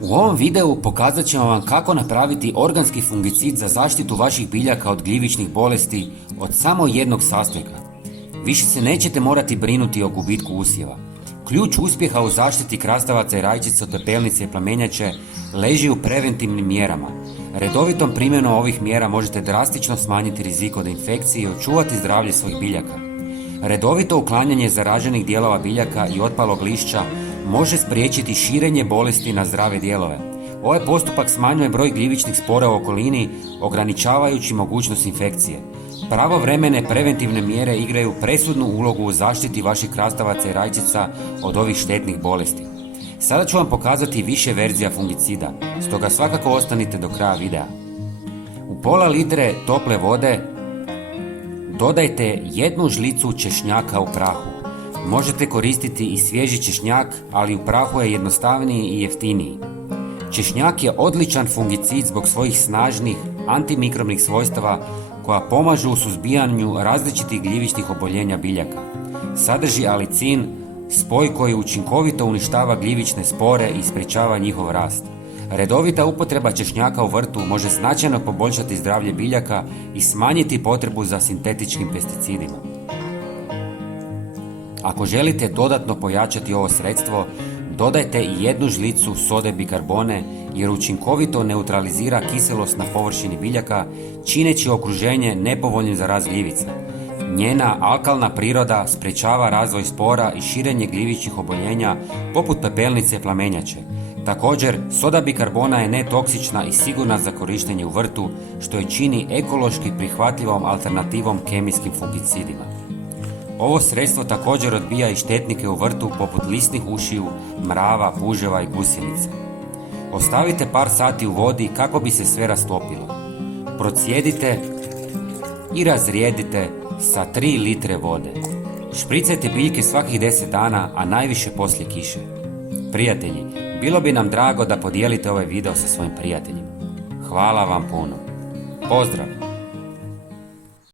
U ovom videu pokazat ćemo vam kako napraviti organski fungicid za zaštitu vaših biljaka od gljivičnih bolesti od samo jednog sastojka. Više se nećete morati brinuti o gubitku usjeva. Ključ uspjeha u zaštiti krastavaca i rajčica od pepelnice i plamenjače leži u preventivnim mjerama. Redovitom primjenom ovih mjera možete drastično smanjiti rizik od infekcije i očuvati zdravlje svojih biljaka. Redovito uklanjanje zaraženih dijelova biljaka i otpalog lišća može spriječiti širenje bolesti na zdrave dijelove. Ovaj postupak smanjuje broj gljivičnih spora u okolini, ograničavajući mogućnost infekcije. Pravovremene preventivne mjere igraju presudnu ulogu u zaštiti vaših krastavaca i rajčica od ovih štetnih bolesti. Sada ću vam pokazati više verzija fungicida, stoga svakako ostanite do kraja videa. U pola litre tople vode dodajte 1 žlicu češnjaka u prahu. Možete koristiti i svježi češnjak, ali u prahu je jednostavniji i jeftiniji. Češnjak je odličan fungicid zbog svojih snažnih antimikrobnih svojstava koja pomažu u suzbijanju različitih gljivičnih oboljenja biljaka. Sadrži alicin, spoj koji učinkovito uništava gljivične spore i sprječava njihov rast. Redovita upotreba češnjaka u vrtu može značajno poboljšati zdravlje biljaka i smanjiti potrebu za sintetičkim pesticidima. Ako želite dodatno pojačati ovo sredstvo, dodajte i 1 žlicu sode bikarbone jer učinkovito neutralizira kiselost na površini biljaka, čineći okruženje nepovoljnim za rast gljivica. Njena alkalna priroda sprječava razvoj spora i širenje gljivičnih oboljenja poput pepelnice i plamenjače. Također, soda bikarbona je netoksična i sigurna za korištenje u vrtu, što je čini ekološki prihvatljivom alternativom kemijskim fungicidima. Ovo sredstvo također odbija i štetnike u vrtu poput lisnih ušiju, mrava, puževa i gusjenice. Ostavite par sati u vodi kako bi se sve rastopilo. Procijedite i razrijedite sa 3 litre vode. Špricajte biljke svakih 10 dana, a najviše poslije kiše. Prijatelji, bilo bi nam drago da podijelite ovaj video sa svojim prijateljima. Hvala vam puno. Pozdrav!